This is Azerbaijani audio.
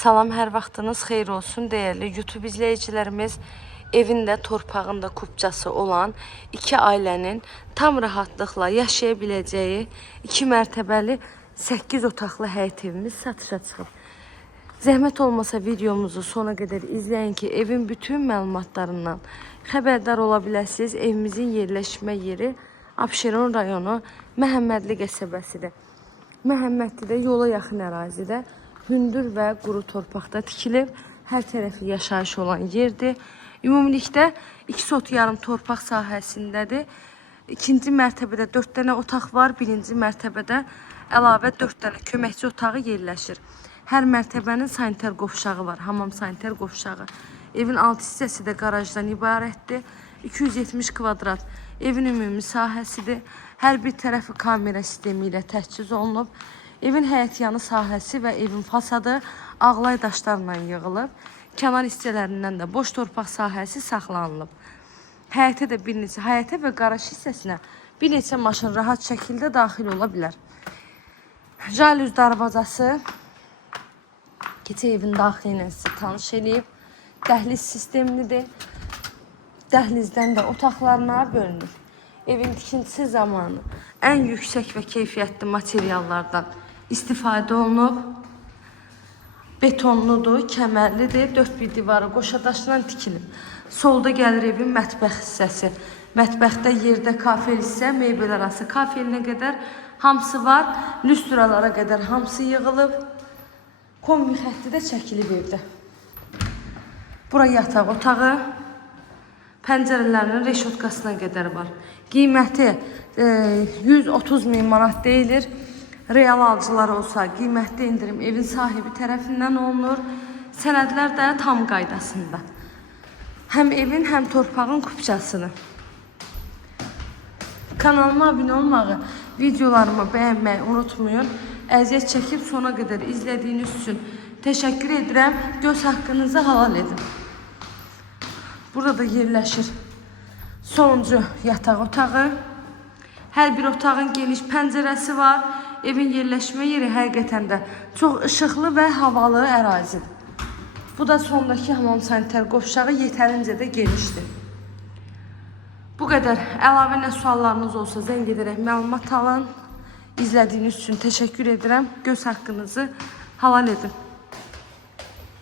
Salam, hər vaxtınız xeyir olsun değerli YouTube izleyicilerimiz. Evində, torpağında kubcası olan iki ailənin tam rahatlıqla yaşayabileceği 2 mərtəbəli 8 otaqlı həyət evimiz satışa çıxıb. Zəhmət olmasa videomuzu sona qədər izləyin ki, evin bütün məlumatlarından xəbərdar ola biləsiniz. Evimizin yerləşmə yeri Abşeron rayonu Məhəmmədli qəsəbəsidir. Məhəmmədlidə yola yaxın ərazidə hündür və quru torpaqda tikilib, hər tərəfi yaşayış olan yerdir. Ümumilikdə 2 sot yarım torpaq sahəsindədir. İkinci mərtəbədə 4 dənə otaq var, birinci mərtəbədə əlavə 4 dənə köməkçi otağı yerləşir. Hər mərtəbənin sanitar qovşağı var, hamam sanitar qovşağı. Evin alt hissəsi də qarajdan ibarətdir. 270 kvadrat evin ümumi sahəsidir. Hər bir tərəfi kamera sistemi ilə təchiz olunub. Evin həyətyanı sahəsi və evin fasadı ağlay daşlarla yığılıb. Kənar hissələrindən də boş torpaq sahəsi saxlanılıb. Həyətə və qaraj hissəsinə bir neçə maşın rahat şəkildə daxil ola bilər. Jalüz darvazası keçə evin daxili ilə sizi tanış edib. Dəhliz sistemlidir. Dəhlizdən də otaqlarına bölünür. Evin tikintisi zamanı ən yüksək və keyfiyyətli materiallardan istifadə olunub. Betonludur, kəmərlidir, 4 bir divarı qoşadaşla tikilib. Solda gəlir evin mətbəx hissəsi. Mətbəxdə yerdə kafel hissə, mebel arası kafelinə qədər hamısı var. Lüstralara qədər hamısı yığılıb. Kombi xətti də çəkilib evdə. Bura yataq otağı. Pəncərələrinin reşotkasına qədər var. Qiyməti 130 min manat deyilir. Real alıcılar olsa qiymətli indirim evin sahibi tərəfindən olunur. Sənədlər də tam qaydasında. Həm evin, həm torpağın kubcasını. Kanalıma abunə olmağı, videolarımı bəyənməyi unutmayın. Əziyyət çəkib sona qədər izlədiyiniz üçün təşəkkür edirəm. Göz haqqınızı halal edin. Burada da yerləşir sonuncu yataq otağı. Hər bir otağın geniş pəncərəsi var. Evin yerləşmə yeri həqiqətən də çox işıqlı və havalı ərazidir. Bu da sondakı hamam sanitar qovşağı yetərincə də genişdir. Bu qədər. Əlavə nə suallarınız olsa zəng edərək məlumat alın. İzlədiyiniz üçün təşəkkür edirəm. Göz haqqınızı halal edin.